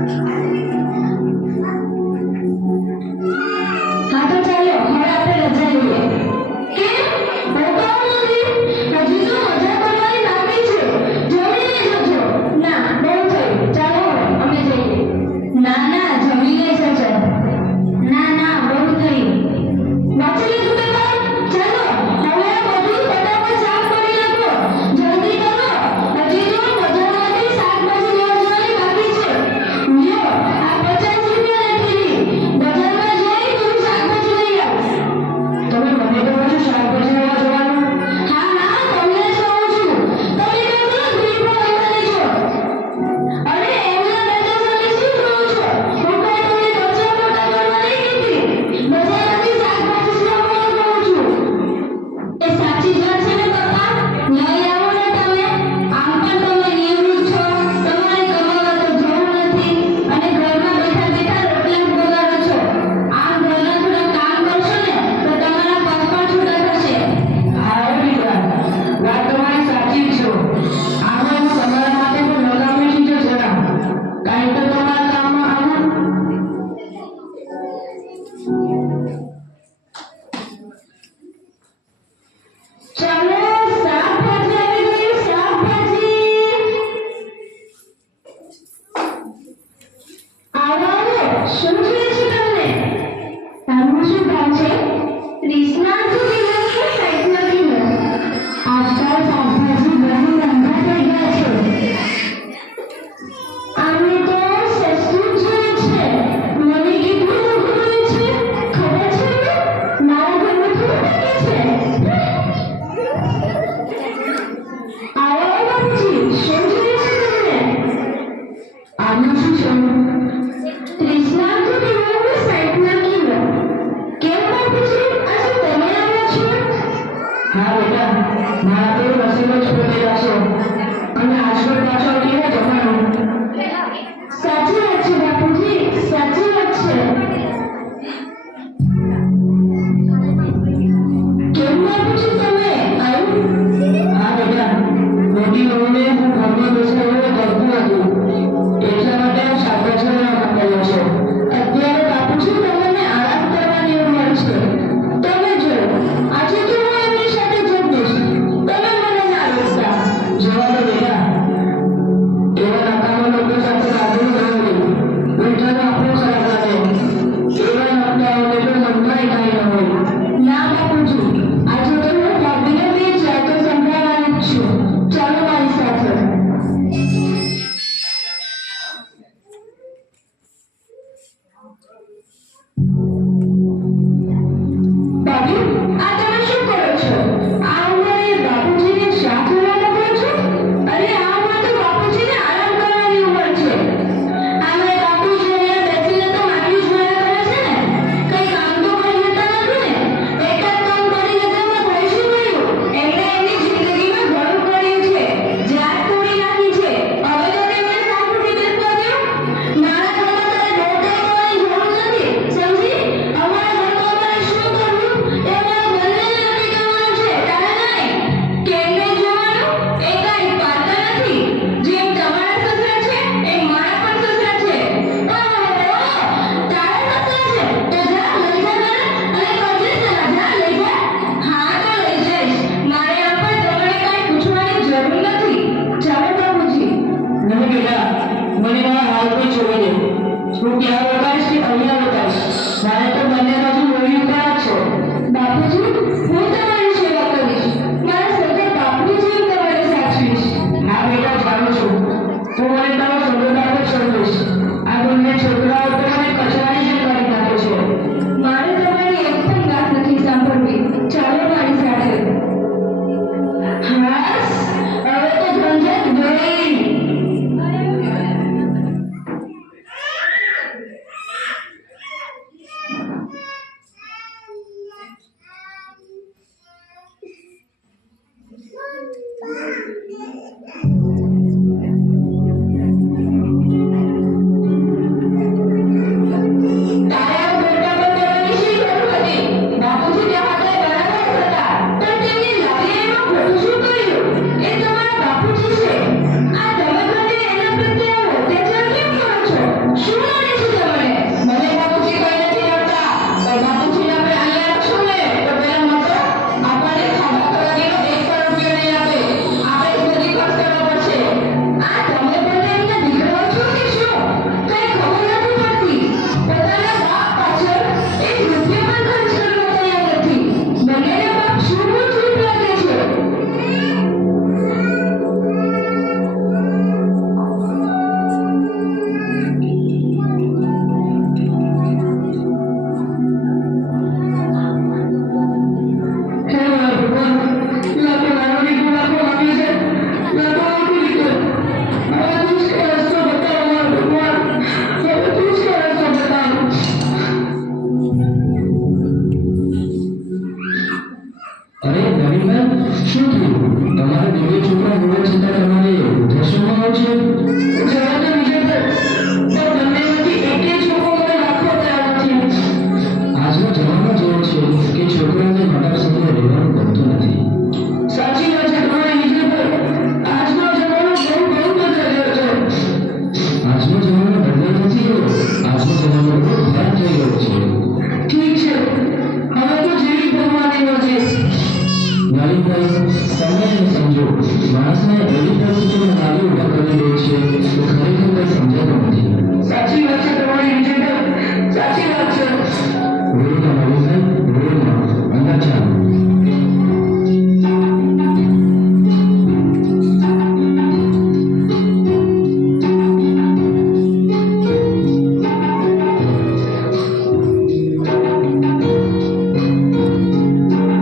હા તો ચાલો હવે આપણે રજા લઈએ. કેમ? રોકાવું નથી? હજી તો મજા કરવાની બાકી છે. જમીને જજો. ના, બહુ થયું. ચાલો હવે અમે જઈએ. ના ના, જમીને જજો. ના ના, બહુ થયું. વાંચી લીધું પેપર? ચાલો હવે આ બધું ફટાફટ સાફ કરી નાખો. જલ્દી કરો. હજી તો બજારમાંથી શાકભાજી લેવા જવાની બાકી છે. લ્યો, આ 50 રૂપિયાની થેલી. બજારમાં જઈ બધું શાકભાજી લઈ આવ. તમે મને કહો છો શાકભાજી લેવા જવાનું? હા હા, તમને જ કહું છું. તમે કહો ગ્રીન પહોંચવાની છો. અરે એમના બેઠા શું કહો છો? હું કઈ તમને કચરા પોતા કરવા નહીં કીધી. બજારમાંથી શાકભાજી લાવવાનું કહું છું. એ સાચી જ વાત છે ને પપ્પા? લઈ આવો ને તમે. આમ પણ તમે નિવૃત્ત છો. તમારે કમાવા તો જવું નથી અને ઘરમાં બેઠા બેઠા રોટલા જ બગાડો છો. આમ ઘરના થોડા કામ કરશો ને તો તમારા પગ પણ છૂટા થશે. હા દીકરા, વાત તમારી સાચી જ છે. આમાં હું તમારા માટે પણ લગાવી છું જરા. કાંઈ તો તમારા કામમાં આવું. ચાલો શાકભાજી આવી ગઈ. શાકભાજી આવો. શું જોઈએ છે તમને? તારું શું ભાવ છે? 30 ના કિલો કે 60 ના કિલો? આજકાલ શાકભાજી બહુ મોંઘા થઈ ગયા છે. આને તો સસ્તું જ જોઈએ છે. મને કેટલું મોંઘું જોઈએ છે ખબર છે ને? મારા ઘરમાં થોડું બાકી છે. આવો બાપુજી, શું જોઈએ છે તમને? આનું શું છે? 30 ના કિલો કે 60 ના કિલો? કેમ બાપુજી, આજે તમે આવ્યા છો? હા બેટા, મારા તો નસીબ જ ખોલેલા છે. અને આજકાલ પાછો કેવો જમાનો. સાચી વાત છે બાપુજી, સાચી વાત છે. કેમ બાપુજી તમે આવું? હા બેટા, મોટી વહુને હું ઘરમાં બેસાડીને કરતું હતું. એટલા માટે આ શાકભાજી લેવા મોકલ્યો છે. અત્યારે બાપુજી તમને આરામ કરવાની ઉંમર છે. તમે જો આજે તો હું એમની સાથે જમીશ. તમે મને ના રોકતા. જવા દો બેટા, માણસને એવી પરિસ્થિતિમાં